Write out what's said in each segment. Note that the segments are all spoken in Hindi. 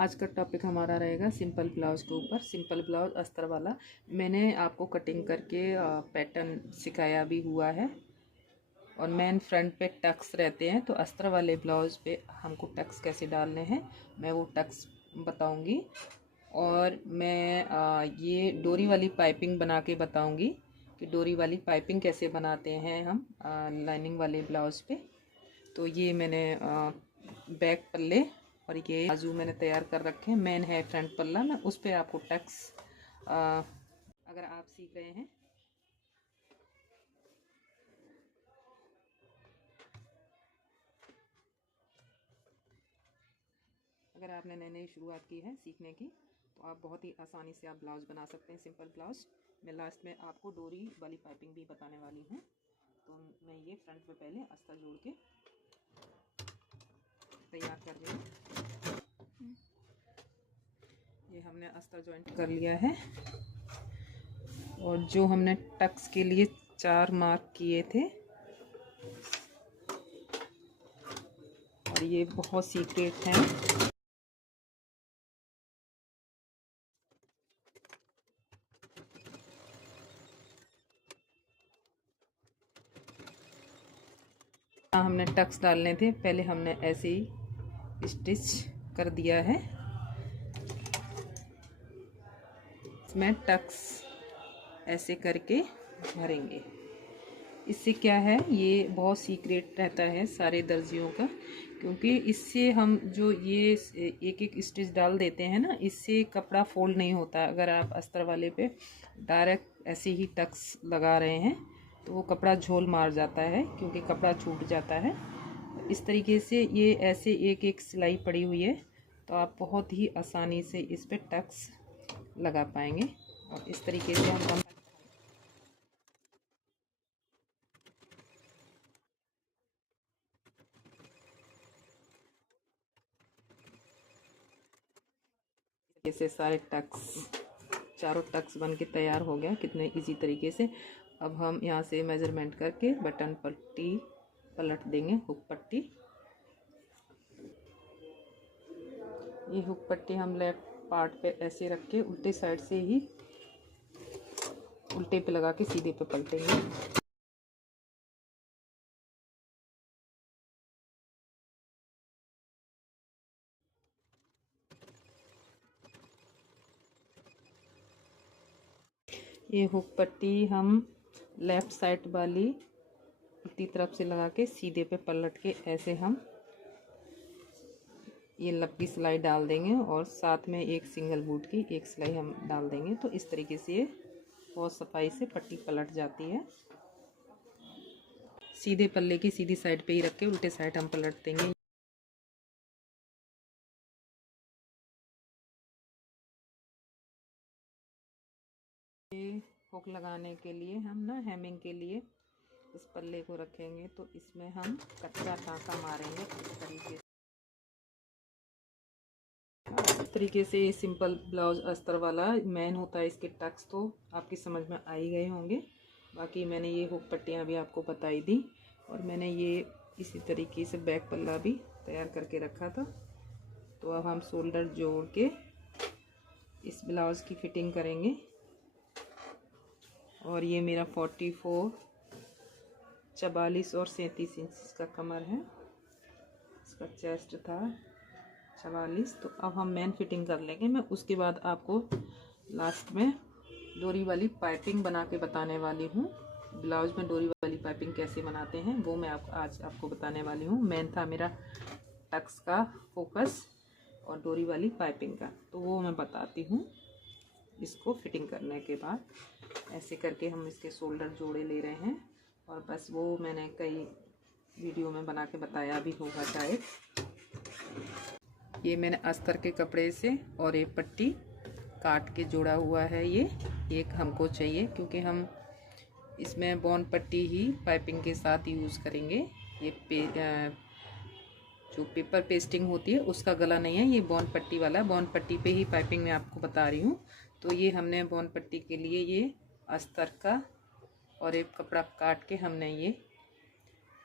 आज का टॉपिक हमारा रहेगा सिंपल ब्लाउज़ के ऊपर। सिंपल ब्लाउज़ अस्तर वाला मैंने आपको कटिंग करके पैटर्न सिखाया भी हुआ है। और मेन फ्रंट पे टक्स रहते हैं, तो अस्तर वाले ब्लाउज़ पे हमको टक्स कैसे डालने हैं मैं वो टक्स बताऊंगी। और मैं ये डोरी वाली पाइपिंग बना के बताऊंगी कि डोरी वाली पाइपिंग कैसे बनाते हैं हम लाइनिंग वाले ब्लाउज़ पे। तो ये मैंने बैक पल्ले और ये बाजू मैंने तैयार कर रखे हैं। मेन है फ्रंट पल्ला, मैं उस पर आपको टक्स अगर आप सीख रहे हैं अगर आपने नई नई शुरुआत की है सीखने की, तो आप बहुत ही आसानी से आप ब्लाउज़ बना सकते हैं सिंपल ब्लाउज़। मैं लास्ट में आपको डोरी वाली पाइपिंग भी बताने वाली हूँ। तो मैं ये फ्रंट पे पहले अस्तर जोड़ के तैयार कर रही हूँ। ये हमने अस्तर जॉइंट कर लिया है और जो हमने टक्स के लिए 4 मार्क किए थे, और ये बहुत सीक्रेट हैं। हमने टक्स डालने थे, पहले हमने ऐसे ही स्टिच कर दिया है। इसमें टक्स ऐसे करके भरेंगे। इससे क्या है, ये बहुत सीक्रेट रहता है सारे दर्जियों का, क्योंकि इससे हम जो ये एक एक स्टिच डाल देते हैं ना, इससे कपड़ा फोल्ड नहीं होता। अगर आप अस्तर वाले पे डायरेक्ट ऐसे ही टक्स लगा रहे हैं तो वो कपड़ा झोल मार जाता है, क्योंकि कपड़ा छूट जाता है। इस तरीके से ये ऐसे एक एक सिलाई पड़ी हुई है, तो आप बहुत ही आसानी से इस पे टक्स लगा पाएंगे। और इस तरीके से हम ऐसे सारे टक्स, चारों टक्स बन के तैयार हो गया कितने इजी तरीके से। अब हम यहाँ से मेजरमेंट करके बटन पट्टी पलट देंगे, हुक पट्टी। ये हुक पट्टी हम लेफ्ट पार्ट पे ऐसे रख के उल्टे साइड से ही उल्टे पे लगा के सीधे पे पलटेंगे। ये हुक पट्टी हम लेफ्ट साइड वाली उल्टी तरफ से लगा के सीधे पे पलट के ऐसे हम ये लंबी सिलाई डाल देंगे, और साथ में एक सिंगल बूट की एक सिलाई हम डाल देंगे। तो इस तरीके से ये बहुत सफाई से पट्टी पलट जाती है। सीधे पल्ले की सीधी साइड पे ही रख के उल्टे साइड हम पलट देंगे। ये हुक लगाने के लिए हम ना हेमिंग के लिए इस पल्ले को रखेंगे, तो इसमें हम कच्चा टाँका मारेंगे इस तरीके से। ये सिंपल ब्लाउज अस्तर वाला मेन होता है, इसके टक्स तो आपकी समझ में आ ही गए होंगे। बाकी मैंने ये हुक पट्टियाँ भी आपको बताई दी, और मैंने ये इसी तरीके से बैक पल्ला भी तैयार करके रखा था। तो अब हम शोल्डर जोड़ के इस ब्लाउज़ की फिटिंग करेंगे। और ये मेरा 44, 44 और 37 इंच का कमर है, इसका चेस्ट था 44। तो अब हम मेन फिटिंग कर लेंगे। मैं उसके बाद आपको लास्ट में डोरी वाली पाइपिंग बना के बताने वाली हूँ। ब्लाउज में डोरी वाली पाइपिंग कैसे बनाते हैं वो मैं आज आपको बताने वाली हूँ। मेन था मेरा टक्स का फोकस और डोरी वाली पाइपिंग का, तो वो मैं बताती हूँ। इसको फिटिंग करने के बाद ऐसे करके हम इसके शोल्डर जोड़े ले रहे हैं, और बस वो मैंने कई वीडियो में बना के बताया भी होगा शायद। ये मैंने अस्तर के कपड़े से और एक पट्टी काट के जोड़ा हुआ है। ये एक हमको चाहिए, क्योंकि हम इसमें बॉन पट्टी ही पाइपिंग के साथ यूज़ करेंगे। ये जो पेपर पेस्टिंग होती है उसका गला नहीं है, ये बॉन पट्टी वाला। बॉन पट्टी पे ही पाइपिंग मैं आपको बता रही हूँ। तो ये हमने बॉन पट्टी के लिए ये अस्तर का और एक कपड़ा काट के हमने ये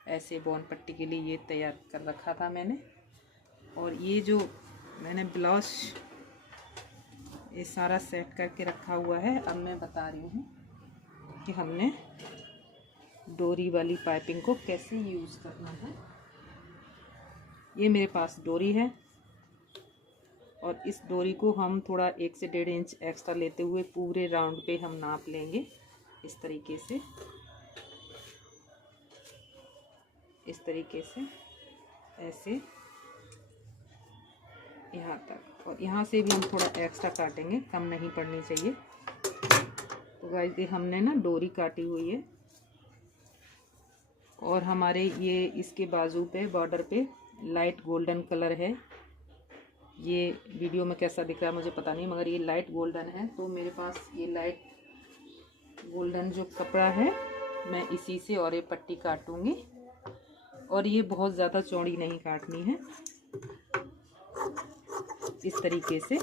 ऐसे बॉन पट्टी के लिए ये तैयार कर रखा था मैंने। और ये जो मैंने ब्लाउज ये सारा सेट करके रखा हुआ है। अब मैं बता रही हूँ कि हमने डोरी वाली पाइपिंग को कैसे यूज़ करना है। ये मेरे पास डोरी है और इस डोरी को हम थोड़ा 1 से 1.5 इंच एक्स्ट्रा लेते हुए पूरे राउंड पे हम नाप लेंगे। इस तरीके से ऐसे यहाँ तक, और यहाँ से भी हम थोड़ा एक्स्ट्रा काटेंगे, कम नहीं पड़नी चाहिए। तो गाइस ये हमने ना डोरी काटी हुई है और हमारे ये इसके बाजू पे बॉर्डर पे लाइट गोल्डन कलर है। ये वीडियो में कैसा दिख रहा है मुझे पता नहीं, मगर ये लाइट गोल्डन है। तो मेरे पास ये लाइट गोल्डन जो कपड़ा है मैं इसी से और ये पट्टी काटूंगी, और ये बहुत ज़्यादा चौड़ी नहीं काटनी है। इस तरीके से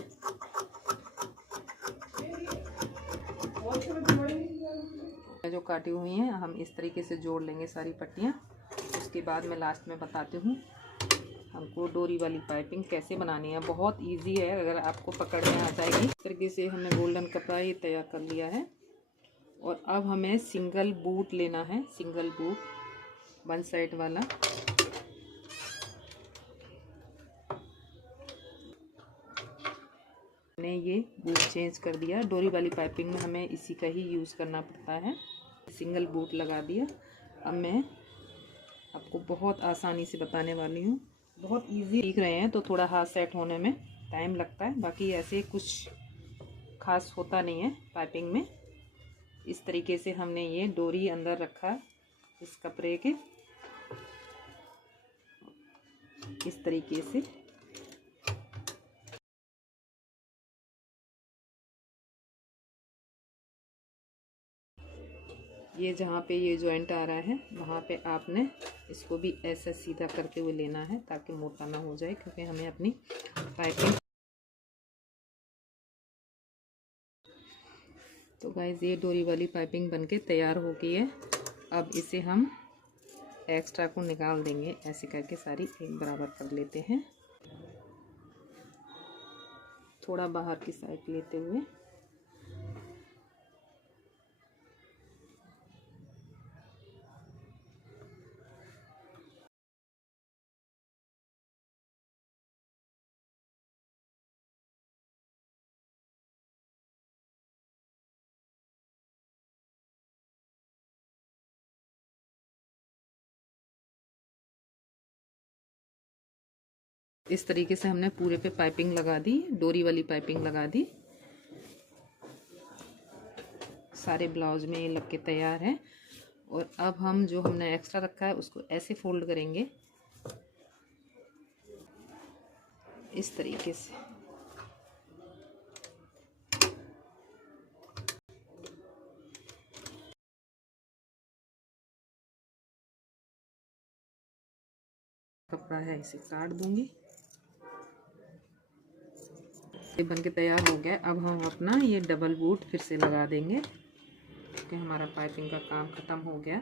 जो काटी हुई हैं हम इस तरीके से जोड़ लेंगे सारी पट्टियाँ। उसके बाद मैं लास्ट में बताती हूँ हमको डोरी वाली पाइपिंग कैसे बनानी है। बहुत इजी है अगर आपको पकड़ने आ जाएगी। इस तरीके से हमने गोल्डन कपड़ा ये तैयार कर लिया है। और अब हमें सिंगल बूट लेना है, सिंगल बूट 1 साइड वाला। मैंने ये बूट चेंज कर दिया। डोरी वाली पाइपिंग में हमें इसी का ही यूज़ करना पड़ता है। सिंगल बूट लगा दिया। अब मैं आपको बहुत आसानी से बताने वाली हूँ। बहुत इजी सीख रहे हैं तो थोड़ा हाथ सेट होने में टाइम लगता है, बाकी ऐसे कुछ खास होता नहीं है पाइपिंग में। इस तरीके से हमने ये डोरी अंदर रखा इस कपड़े के, इस तरीके से ये जहाँ पे ये जॉइंट आ रहा है वहाँ पे आपने इसको भी ऐसा सीधा करते हुए लेना है ताकि मोटा ना हो जाए, क्योंकि हमें अपनी पाइपिंग। तो गाइस ये डोरी वाली पाइपिंग बनके तैयार हो गई है। अब इसे हम एक्स्ट्रा को निकाल देंगे। ऐसे करके सारी एक बराबर कर लेते हैं, थोड़ा बाहर की साइड लेते हुए। इस तरीके से हमने पूरे पे पाइपिंग लगा दी, डोरी वाली पाइपिंग लगा दी। सारे ब्लाउज में ये लग के तैयार है। और अब हम जो हमने एक्स्ट्रा रखा है उसको ऐसे फोल्ड करेंगे इस तरीके से। कपड़ा है इसे काट दूंगी। ये बनके तैयार हो गया। अब हम अपना ये डबल बूट फिर से लगा देंगे क्योंकि हमारा पाइपिंग का काम ख़त्म हो गया।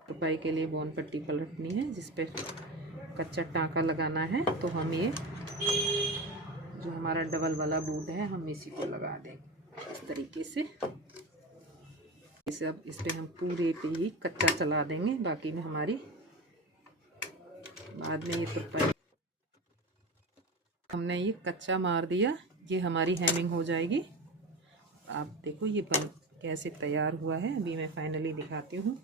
तुपाई के लिए बॉन पट्टी पलटनी है जिस पे कच्चा टाँका लगाना है। तो हम ये जो हमारा डबल वाला बूट है हम इसी को लगा देंगे इस तरीके से। इसे अब इस पे हम पूरे पे ही कच्चा चला देंगे, बाकी में हमारी बाद में ये तुपाई। हमने ये कच्चा मार दिया, ये हमारी हेमिंग हो जाएगी। आप देखो ये बन कैसे तैयार हुआ है। अभी मैं फाइनली दिखाती हूँ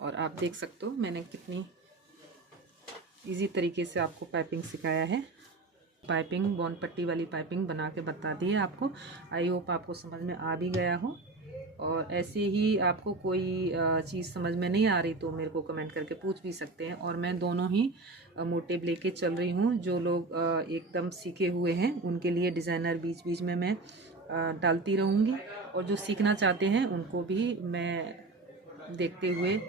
और आप देख सकते हो मैंने कितनी इजी तरीके से आपको पाइपिंग सिखाया है। पाइपिंग बॉन पट्टी वाली पाइपिंग बना के बता दी है आपको। आई होप आपको समझ में आ भी गया हो। और ऐसे ही आपको कोई चीज़ समझ में नहीं आ रही तो मेरे को कमेंट करके पूछ भी सकते हैं। और मैं दोनों ही मोटिव लेके चल रही हूँ। जो लोग एकदम सीखे हुए हैं उनके लिए डिज़ाइनर बीच बीच में मैं डालती रहूँगी, और जो सीखना चाहते हैं उनको भी मैं देखते हुए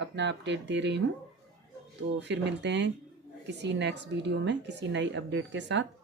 अपना अपडेट दे रही हूँ। तो फिर मिलते हैं किसी नेक्स्ट वीडियो में किसी नई अपडेट के साथ।